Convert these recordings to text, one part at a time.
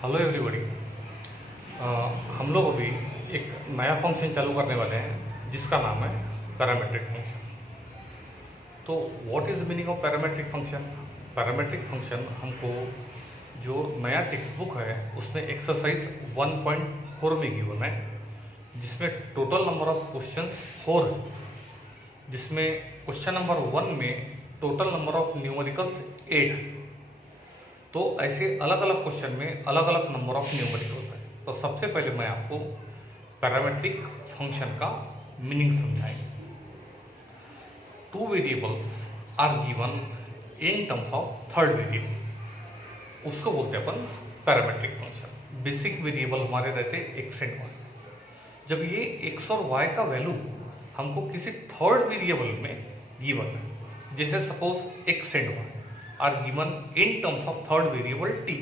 Hello everybody. हम लोग अभी एक नया फंक्शन चालू करने वाले हैं जिसका नाम है पैरामेट्रिक फंक्शन। तो what is the meaning of parametric function? Parametric function हमको जो नया टेक्स्ट बुक है उसमें एक्सरसाइज 1.4 में गिवन है, जिसमें टोटल नंबर ऑफ क्वेश्चंस 4 है, जिसमें क्वेश्चन नंबर 1 में टोटल नंबर ऑफ न्यूमेरिकल्स 8 है। तो ऐसे अलग अलग क्वेश्चन में अलग अलग नंबर ऑफ न्यूमेरिकल्स है। तो सबसे पहले मैं आपको पैरामेट्रिक फंक्शन का मीनिंग समझाएंगे। Two variables are given in terms of third variable, उसको बोलते हैं अपन पैरामेट्रिक फंक्शन। बेसिक वेरिएबल हमारे रहते हैं एक्स एंड वाई। जब ये एक्स और वाई का वैल्यू हमको किसी थर्ड वेरिएबल में गिवन है, जैसे suppose x and y are given in terms of third variable t,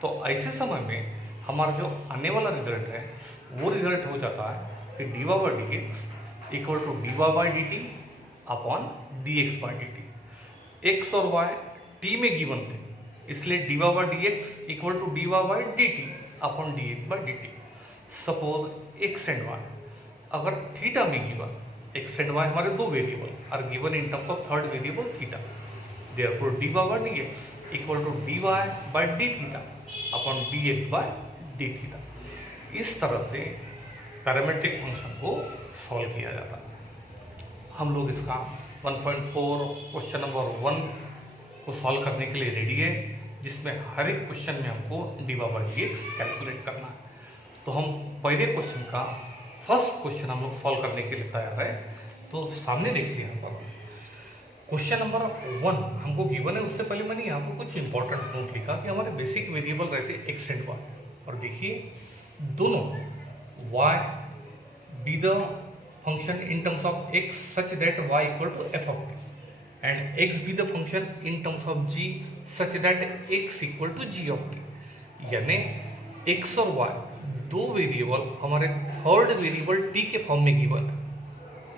तो ऐसे समय में हमारा जो आने वाला रिजल्ट है वो रिजल्ट हो जाता है कि d y by d x equal to d y by d t upon d x by d t. X और वाई टी में गिवन थे, इसलिए d y by d x equal to d y by d t upon d x by d t. Suppose x and y अगर theta में given, x and y हमारे दो variable are given in terms of third variable theta, therefore dy by dx equal to dy by d theta upon dx by d theta। इस तरह से parametric function को solve किया जाता है। हम लोग इसका 1.4 क्वेश्चन नंबर 1 को सॉल्व करने के लिए रेडी है, जिसमें हर एक क्वेश्चन में हमको dy by dx कैलकुलेट करना है। तो हम पहले क्वेश्चन का फर्स्ट क्वेश्चन हम लोग सॉल्व करने के लिए तैयार है। तो सामने देखते हैं यहाँ पर क्वेश्चन नंबर 1 हमको गिवन है। उससे पहले मैंने यहाँ पर कुछ इंपॉर्टेंट नोट लिखा कि हमारे बेसिक वेरिएबल रहते हैं एक्स एंड वाई, और देखिए दोनों y be the function in terms of x such that y equal to f of t, and x be the function in terms of g such that x equal to g of t. यानी x और y दो variable हमारे third variable t के form में given है,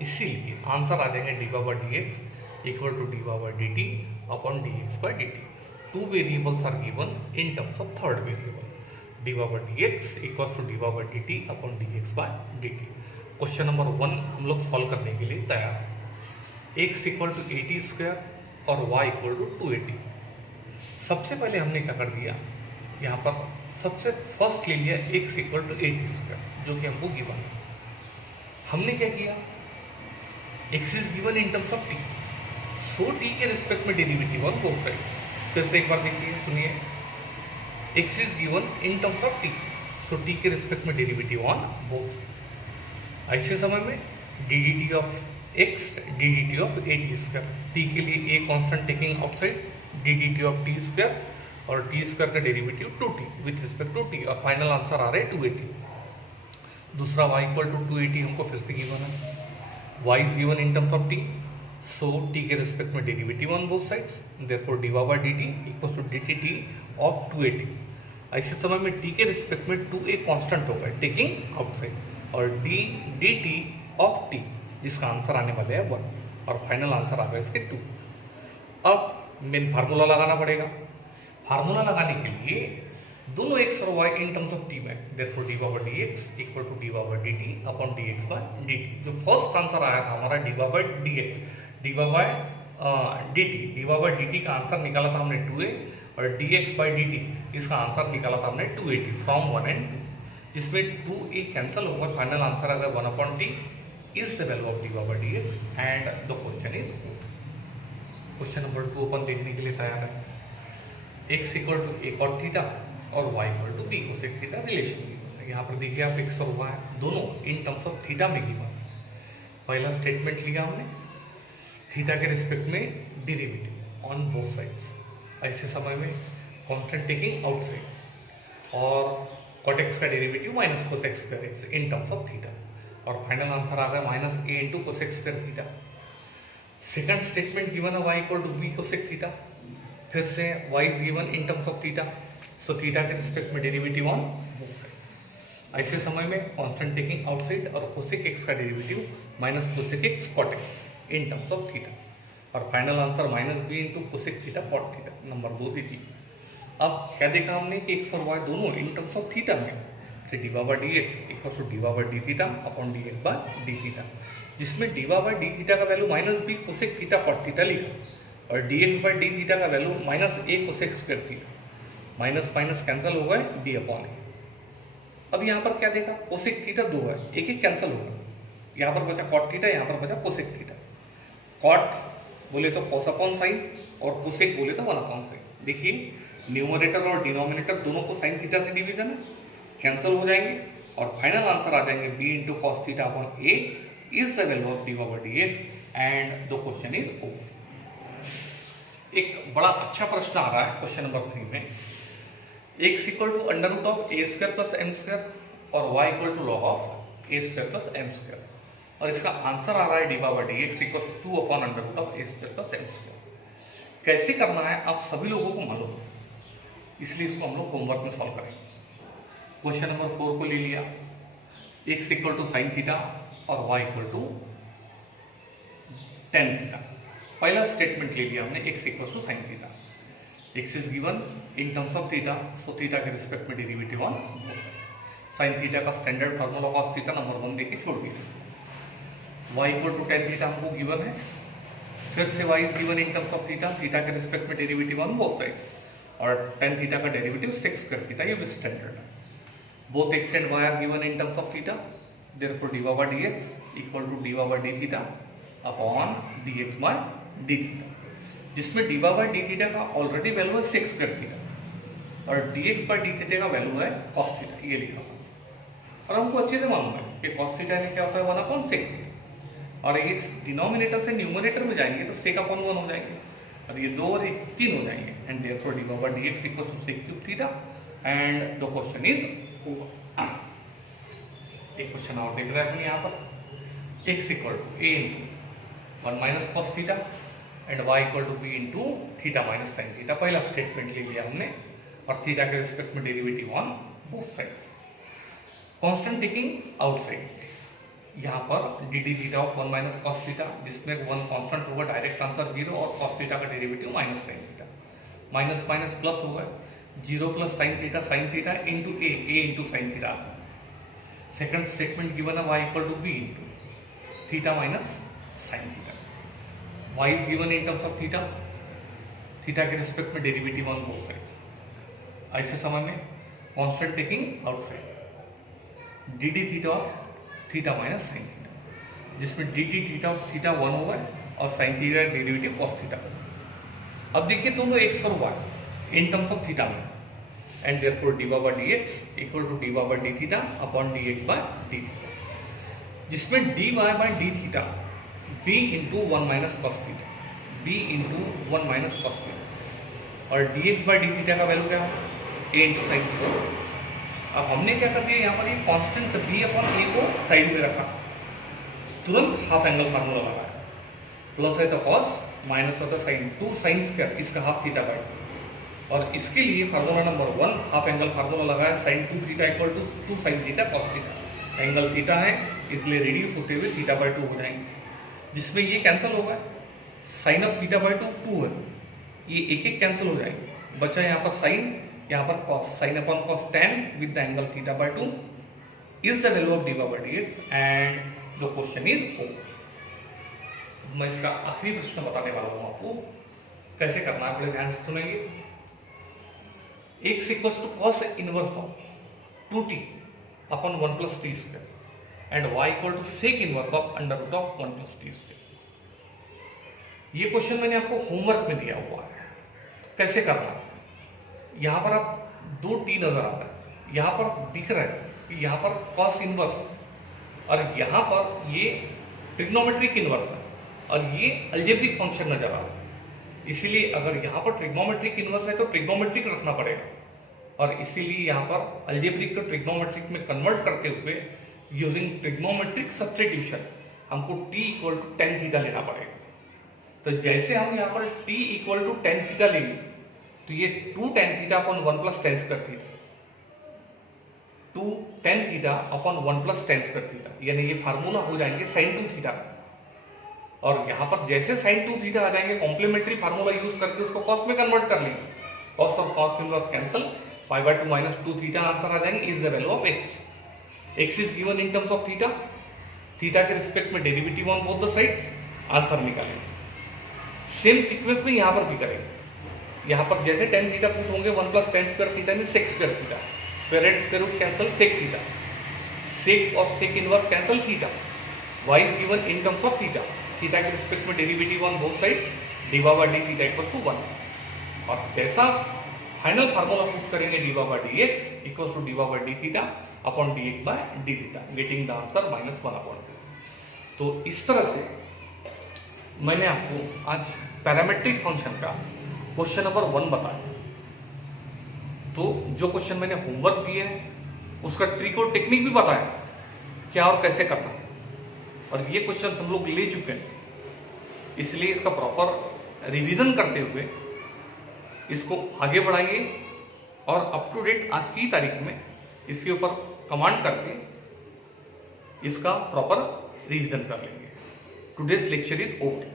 इसीलिए answer आ जाएंगे d y by d x equal to dy by dt upon dx by dt। Two variables are given in terms of third variable, dy by dx equals to dy by dt upon dx by dt। Question number 1 हम लोग solve करने के लिए तैयार हैं। x equal to 80 square और y equal to 280। सबसे पहले हमने क्या कर दिया, यहाँ पर सबसे फर्स्ट ले लिया x इक्वल टू 80 स्क्वायर, जो कि हमको गिवन है। हमने क्या किया, x is given in terms of t, so t के रिस्पेक्ट में डेरिवेटिव ऑन बोथ साइड। फिर से एक बार देखिए, सुनिए, x is given in terms of t, so t के रिस्पेक्ट में डेरिवेटिव ऑन बोथ साइड। ऐसे समय में D of x D of 80 square, t के लिए a constant taking outside, D of t square और t स्क्वायर का derivative 2t with respect to t, और फाइनल आंसर आ रहा है 280। दूसरा y इक्वल टू 280 हमको फिर से गिवन है, y is given in terms of t, so t के रिस्पेक्ट में derivative on both sides, therefore dy by dt equals to dt of 280। ऐसे समय में t के रिस्पेक्ट में 2a कांस्टेंट होगा टेकिंग आउटसाइड, और dt ऑफ t, जिसका आंसर आने वाला है 1, और फाइनल आंसर आ गया इसके 2। अब मेन फार्मूला लगाना पड़ेगा। फार्मूला लगाने के लिए दोनों x और y in terms of t में, therefore dy by dx equal to dy by dt upon dx by dt। जो फर्स्ट आंसर आया था हमारा dy by dx, dy by dt, dy by dt का आंसर निकाला था हमने 2a, और dx by dt इसका आंसर निकाला था हमने 280 फ्रॉम 1 एंड 2, जिसमें 2a कैंसिल होकर फाइनल आंसर आ गया 1 upon t is the value of dy by dx and the question is good. Question number 2 अपन देखने के लिए तैयार है। x equal to a cot theta और y equal to b cosec theta relation. यहाँ पर देखिए आप x और y दोनों इन टर्म्स ऑफ थीटा में गिवन। पहला स्टेटमेंट लिया हमने, थीटा के रिस्पेक्ट में डेरिवेटिव ऑन बोथ साइड्स, ऐसे समय में कांस्टेंट टेकिंग आउटसाइड, और cot x का derivative minus cosec square x in terms of theta, और फाइनल आंसर आ गया minus a into cosec square theta. Second statement given है y equal to b cosec theta, फिर से y is given in terms of theta, so theta के respect में derivative on both side. ऐसे समय में कांस्टेंट टेकिंग आउटसाइड और cosec x का derivative minus cosec x cot x in terms of theta, और final answer minus b into cosec theta cot theta. Number 2 दीजिए। अब क्या देखा हमने कि एक्स और वाई दोनों इन टर्म्स ऑफ थीटा में, फिर d y by d x equal to d y by d theta upon d x by d theta, जिसमें d y by d theta का value minus b cosec theta cot theta लिखा और d x by d theta का value minus a cosec square theta, minus minus cancel हो गए D upon ए। अब यहाँ पर क्या देखा, कोसेक थीटा दो है, एक एक कैंसिल होगा, यहाँ पर बचा कॉट थीटा, यहाँ पर बचा कोसेक थीटा। कॉट बोले तो कॉस अपॉन साइन और कोसेक बोले तो वन अपॉन साइन। देखिए न्यूमरेटर और डिनोमिनेटर दोनों को साइन थीटा से डिवीजन है, कैंसिल हो जाएंगे और फाइनल आंसर आ जाएंगे b into cos theta upon a is the value of d by d x and the question is over. एक बड़ा अच्छा प्रश्न आ रहा है क्वेश्चन नंबर 3 में, x equal to under root of a square plus m square और y equal to log of a square plus m square, और इसका आंसर आ रहा है d by d x equal to 2 upon under root of a square plus m square. कैसे करना है आप सभी लोगों को मालूम है, इसलिए इसको हम लोग होमवर्क में सॉल्व करेंगे। क्वेश्चन नंबर 4 को ले लिया, x equal to sine theta और y equal to tan theta. पहला स्टेटमेंट ले लिया हमने, x equal to sine theta, x is given in terms of theta, so theta के रिस्पेक्ट में derivative on both side. Sine theta का standard formula cos theta number 1 देके छोड़ दिया। Y equal to tan theta हमको given है, फिर से y is given in terms of theta, theta के रिस्पेक्ट में डेरिवेटिव ऑन बोथ साइड, और टेन थीटा का डेरिवेटिव सेक स्क्वायर थीटा, ये भी स्टैंडर्ड है। Both x and y are given in terms of theta, therefore d y by d x equal to d y by d theta upon d x by d theta, जिसमें d y by d theta का already value है sec square theta और d x by d theta का value है cos theta, ये लिखा हुआ। और हमको अच्छे से मालूम है कि कॉस थीटा में क्या होता है 1 अपॉन सेक थीटा, और ये डिनोमिनेटर से न्यूमरेटर में जाएंगे तो सेक अपॉन 1 हो जाएंगे, और ये 2 और 1 3 हो जाएंगे, and therefore d y by d x equal to sec cube theta and the question is over. एक क्वेश्चन और देख रहे हैं अपने यहाँ पर, x equal to a into 1 minus cos theta and y equal to b into theta minus sine theta. पहला statement ले लिया हमने और थीटा के रिस्पेक्ट में derivative on both sides. Constant taking outside, यहाँ पर d d theta of 1 minus cos theta, जिसमें 1 कांस्टेंट होगा, डायरेक्ट आंसर 0, और कॉस थीटा का derivative minus sine theta, minus minus plus होगा, 0 plus sine theta into a into sine theta. Second statement given है y equal to b into theta minus sine theta, y is given in terms of theta, theta के respect में derivative on both sides. ऐसे समय में constant taking outside, d d theta of theta minus sine theta, जिसमें d d theta of theta 1 होगा और sine theta derivative cos theta. अब देखिए दोनों एक्स और y in terms of theta में, and therefore dy by dx equal to dy by d theta upon dx by d theta, जिसमें dy by d theta b into 1 minus cos theta, b into 1 minus cos theta, और dx by d theta का value क्या है a into sin theta। अब हमने क्या कर दिया, यहाँ पर ये कांस्टेंट b अपॉन a को साइड में रखा, तुरंत हाफ एंगल फार्मूला लगाया, प्लस है तो cos माइनस होता साइन, 2 sin स्क्वायर इसका हाफ थीटा बाई, और इसके लिए formula number 1 half angle formula लगाया, sine 2 theta equal to 2 sine theta cos theta. Angle theta है इसलिए रिड्यूस होते हुए थीटा बाई 2 हो जाएंगे, जिसमें ये कैंसिल होगा, साइन ऑफ थीटा बाई 2 है, ये एक एक कैंसिल हो जाएंगे, बचा यहाँ पर साइन, यहाँ पर cos, sine upon cos tan with the angle theta by 2 is the value of d by d x and the question is over. मैं इसका आखिरी प्रश्न बताने वाला हूँ आपको, कैसे करना है बड़े ध्यान से सुनेंगे। x equals to cos inverse of 2t upon 1 plus t square and y equal to sec inverse of under root of 1 plus t square. ये क्वेश्चन मैंने आपको होमवर्क में दिया हुआ है, कैसे करना है। यहाँ पर आप 2t नजर आ रहा है, यहाँ पर दिख रहा है कि यहाँ पर कॉस इनवर्स और यहाँ पर ये ट्रिग्नोमेट्रिक इनवर्स है और ये अलजेब्रिक फंक्शन नजर आ रहा है, इसीलिए अगर यहाँ पर ट्रिग्नोमेट्रिक इनवर्स है तो ट्रिग्नोमेट्रिक रखना पड़ेगा, और इसीलिए यहाँ पर अलजेब्रिक को ट्रिग्नोमेट्रिक में कन्वर्ट करते हुए यूजिंग ट्रिग्नोमेट्रिक सब्स्टिट्यूशन हमको t equal to tan theta लेना पड़ेगा। तो जैसे हम यहाँ पर t equal to tan theta लेंगे तो ये 2 tan थीटा upon 1 plus tan square theta, 2 tan थीटा upon 1 plus tan square theta, यानी ये फार्मूला हो जाएंगे sin 2 थीटा, और यहाँ पर जैसे sin 2 थीटा आ जाएंगे कॉम्प्लीमेंट्री फार्मूला यूज करके उसको कॉस में कन्वर्ट कर लेंगे, कॉस और cos inverse cancel, pi by 2 minus 2 theta answer आ जाएंगे, is the value of x. X is given in terms of theta, theta के रिस्पेक्ट में derivative on both the sides, answer निकालेंगे। Same sequence में यहाँ पर भी करेंगे। यहाँ पर जैसे टेन थीटा पुट होंगे 1 प्लस टेन स्क्वायर थीटा में sec square theta, square and square root cancel, sec theta, sec और sec inverse cancel theta, y is given in terms of theta, theta के रिस्पेक्ट में derivative on both sides, d y by d theta equal to 1। और जैसा final formula put करेंगे d y by d x equal to d y by d theta upon d x by d theta, getting the answer -1/2। तो इस तरह से मैंने आपको आज पैरामेट्रिक फंक्शन का क्वेश्चन नंबर 1 बताया। तो जो क्वेश्चन मैंने होमवर्क दिए हैं उसका ट्रिक और टेक्निक भी बताया क्या और कैसे करना, और ये क्वेश्चन हम लोग ले चुके हैं, इसलिए इसका प्रॉपर रिवीजन करते हुए इसको आगे बढ़ाइए और अप टू डेट आज की तारीख में इसके ऊपर कमांड करके इसका प्रॉपर रिवीजन कर लेंगे। Today's lecture is over.